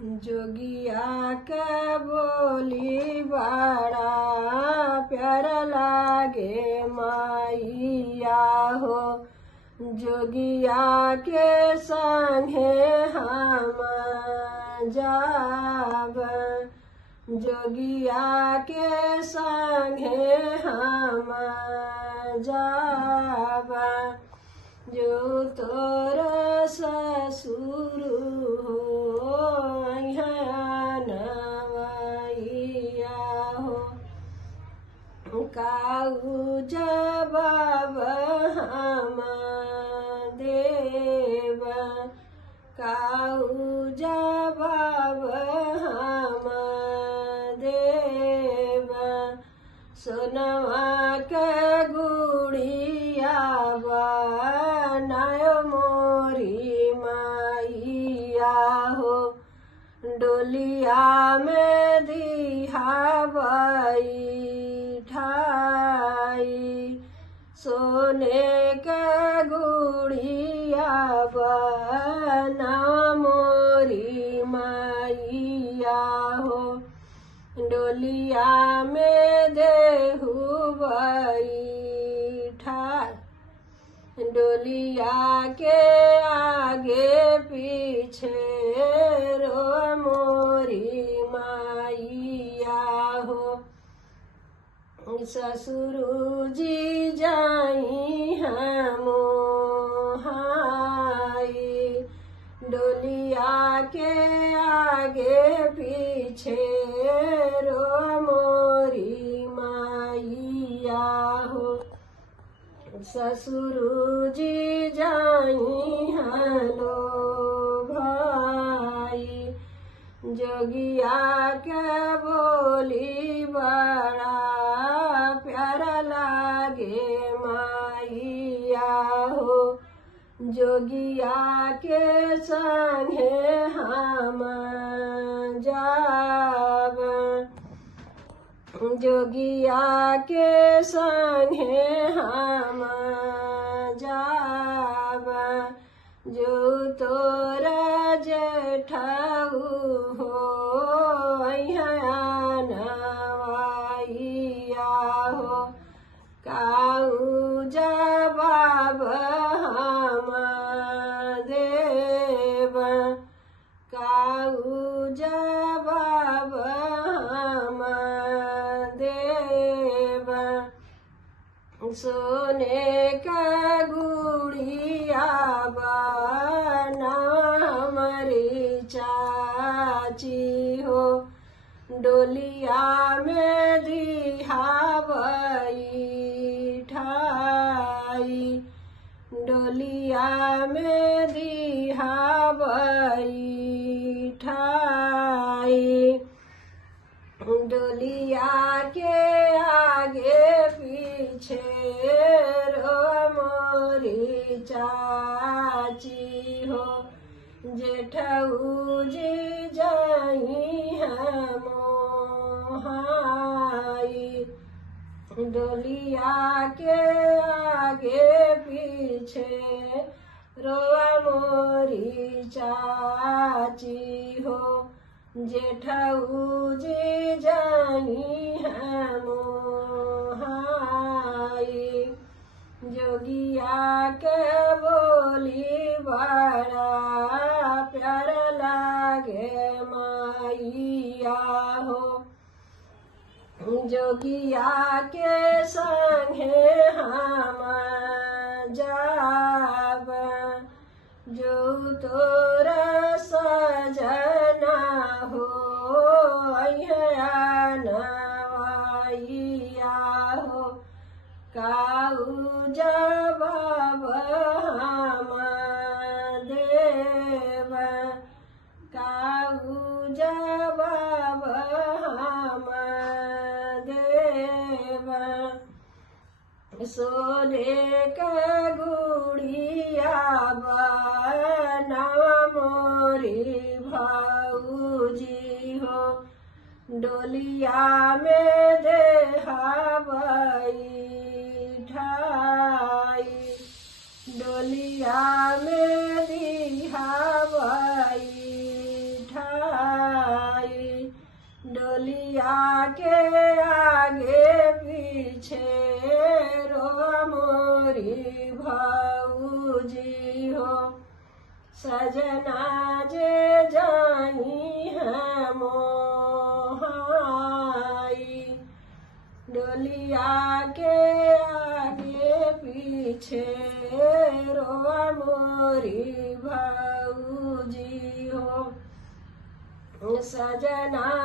जोगिया के बोली बड़ा प्यारा लागे माइया हो। जोगिया के संगे हम जाब, जोगिया के संगे हम जाब। जो तोर ससुर हो नवैया हो। काऊ जवाब हम देव, काऊ जवाब हम देव। सोनवा के गुड़िया बनायो मोरी माइया हो। डोलिया में दिहा बैठाई, सोने के गुड़िया बना मोरी माइया हो। डोलिया में देहु बैठा, डोलिया के आगे पीछे रो मोरी माइया हो। ससुर जी जाई हम हाई, डोलिया के आगे पीछे रो मोरी माइया हो। ससुर जी जाई हलो भाई, जोगिया के बोली बड़ा प्यारा लागे माइया हो। जोगिया के संगे हम जाब, जोगिया के संगे हम जाब। जो तोरा जेठाऊ हो नवैया हो। काऊ जवाब हम देव, काऊ जवाब हम देव। सोने का गुड़िया बना हमारी चाची हो। डोलिया में दिहा बैठाई, डोलिया में दिहा बैठाई। डोलिया के आगे पीछे रो मोरी चाची हो। जेठाऊ जी जाई हम हाई, डोलिया के आगे पीछे रोआ मोरी चाची हो। जेठाऊ जी जाई हम हाई, जोगिया के बोली बड़ा प्यारा लागे माइया हो। जोगिया के संगे हम जाब, जो तोरा सजना हो नवैया हो। काऊ जवाब हम देव, काऊ जवाब हम देव। सोने का गुड़िया बना मोरी भाऊजी हो। डोलिया में देहा बैठाई, डोलिया में दिहा बैठाई। के आगे पीछे रोआ मोरी भौजी हो। सजना जे जाई है मोहाई, डोलिया के आगे पीछे रोआ मोरी भौजी हो। सजना